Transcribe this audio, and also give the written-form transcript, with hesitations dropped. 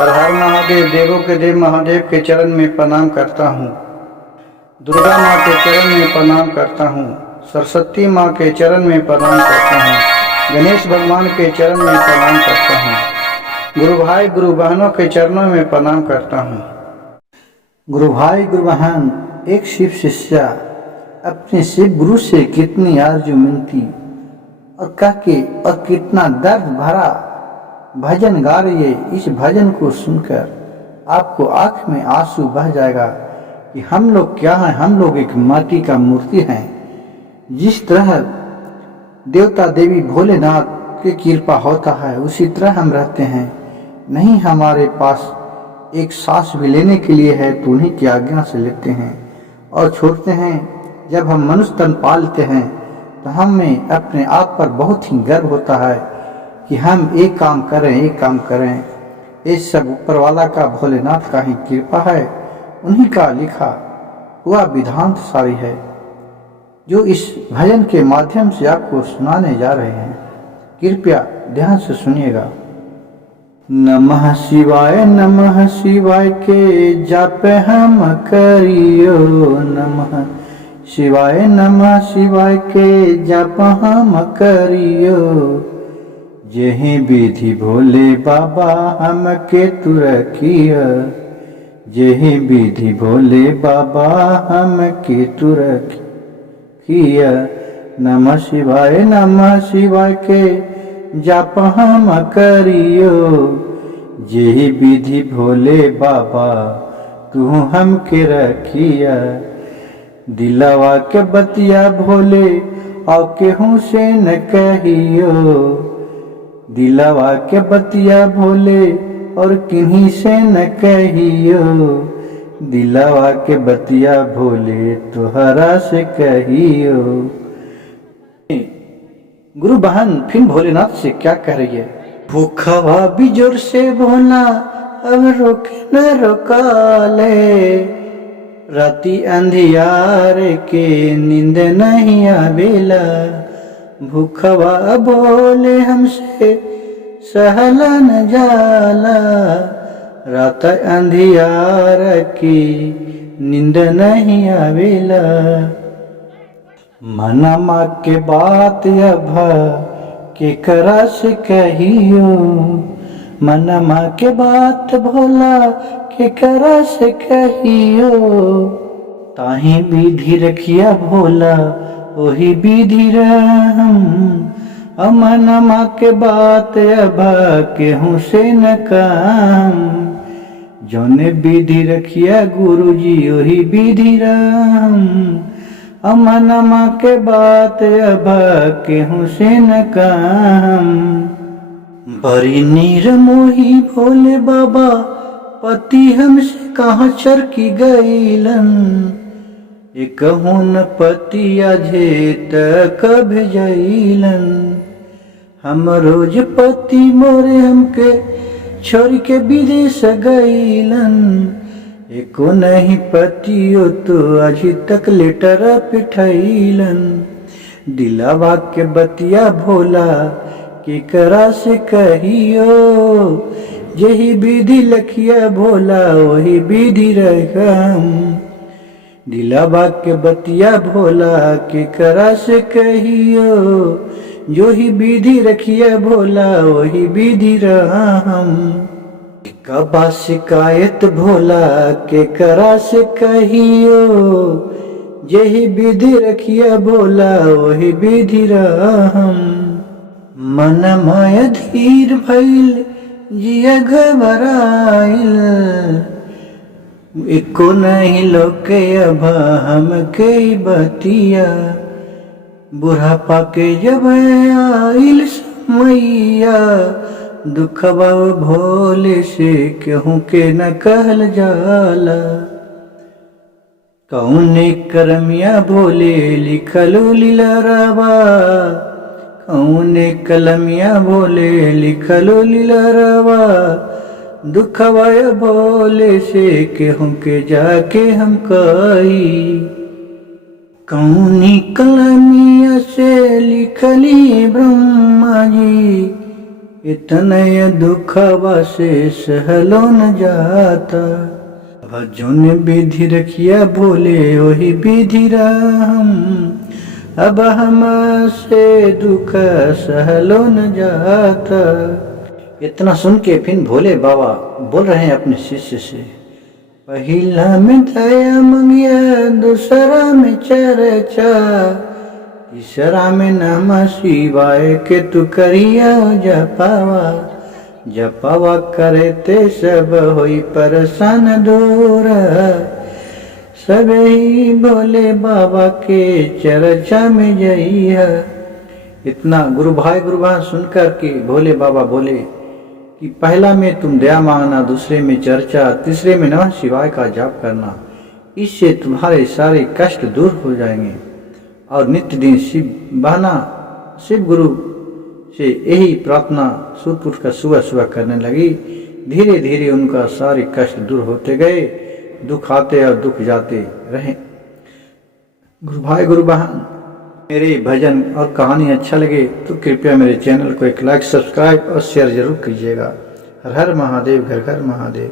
हर हर महादेव, देवों के देव महादेव के चरण में प्रणाम करता हूँ। दुर्गा माँ के चरण में प्रणाम करता हूँ। सरस्वती माँ के चरण में प्रणाम करता हूँ। गणेश भगवान के चरण में प्रणाम करता हूँ। गुरु भाई गुरु बहनों के चरणों में प्रणाम करता हूँ। गुरु भाई गुरु बहन, एक शिव शिष्या अपने शिव गुरु से कितनी आरजू मिनती और कहके और कितना दर्द भरा भजन गा रही है। इस भजन को सुनकर आपको आंख में आंसू बह जाएगा कि हम लोग क्या हैं। हम लोग एक माटी का मूर्ति हैं। जिस तरह देवता देवी भोलेनाथ की कृपा होता है उसी तरह हम रहते हैं। नहीं हमारे पास एक सांस भी लेने के लिए है तो उन्हीं की आज्ञा से लेते हैं और छोड़ते हैं। जब हम मनुष्य तन पालते हैं तो हमें अपने आप पर बहुत ही गर्व होता है कि हम एक काम करें। ये सब ऊपर वाला का, भोलेनाथ का ही कृपा है। उन्हीं का लिखा हुआ विधान सारी है जो इस भजन के माध्यम से आपको सुनाने जा रहे हैं। कृपया ध्यान से सुनिएगा। नमः शिवाय के जाप हम करियो। नमः शिवाय के जाप हम करियो। जेहि विधि भोले बाबा हमके तू रखिया। जेहि विधि भोले बाबा हमके तू रखिया। नमः शिवाय के जाप हम करियो। जेहि विधि भोले बाबा तू हमके रखिया। दिलवा के बतिया भोले और केहू से न कहियो। दिलवा के बतिया भोले और किन्हीं से न कहियो। दिलवा के बतिया भोले तुहरा से कहियो। गुरु बहन फिर भोलेनाथ से क्या कह रही है। भूखवा भी जोर से भोला अब रोके न रोकाले। राती अंधियार के नींद नहीं आवेला। भूखवा बोले हमसे सहला न जाला। रात अंधियार की नींद नहीं आवेला। मनमा के बात अब केकरा से कहियो। मनमा के बात भोला केकरा से कहियो। ताही विधि रखिया भोला वही विधि रहम। मनमा के बात अब केहू से न काम। जौने विधि रखिया गुरु जी वही विधि रहम। मनमा के बात अब केहू से न काम। बड़ी निर्मोही भोले बाबा पति हमसे कहाँ चरकी गईलन। एक हुन पतिया झेत कभ जईलन। हम रोज पति मोरे हमके छोड़ के विदेश गईलन। एको नहीं पतियो तो अभी तक लेटर पिठैलन। दिलवा के बतिया भोला केकरा से कहियो। यही विधि लखिया भोला वही विधि रहम। दिलवा के बतिया भोला केकरा से कहियो। जो ही विधि रखिया भोला वही विधि रहम। कबा शिकायत भोला केकरा से कहियो। यही विधि रखिया भोला वही विधि रहम। मन माया धीर भइल जिया घबराइल। एको नहीं लोके अब हमके बतिया। बुढ़ापा के जब आइल समैया। दुखबा भोले से केहू के न कहल जाला। कौने करमिया भोले लिखलू लीलरवा। कौने कलमिया भोले लिखलू लीलरवा। दुखवा भोले से केहू के जाके हम कही। कौनी कलमिया से लिखली ब्रह्मा जी। इतने दुखवा से सहलो न जाता। अब जोन विधि रखिया भोले वही विधि राम, अब हमसे दुख सहलो न जाता। इतना सुन के फिर भोले बाबा बोल रहे हैं अपने शिष्य से, पहिला में दया मंगिया, दूसरा में चर्चा, तीसरा में नमः शिवाय के तू करिया जपावा। जपावा करे ते सब होई परेशान दूर, सब ही भोले बाबा के चर्चा में जइया। इतना गुरु भाई सुनकर के भोले बाबा बोले कि पहला में तुम दया मांगना, दूसरे में चर्चा, तीसरे में नमः शिवाय का जाप करना, इससे तुम्हारे सारे कष्ट दूर हो जाएंगे। और नित्य दिन शिव गुरु से यही प्रार्थना सुपुर का सुबह सुबह करने लगी। धीरे धीरे उनका सारे कष्ट दूर होते गए, दुख आते और दुख जाते रहे। गुरु भाई गुरु बहन, मेरे भजन और कहानी अच्छा लगे तो कृपया मेरे चैनल को एक लाइक, सब्सक्राइब और शेयर जरूर कीजिएगा। हर हर महादेव, घर घर महादेव।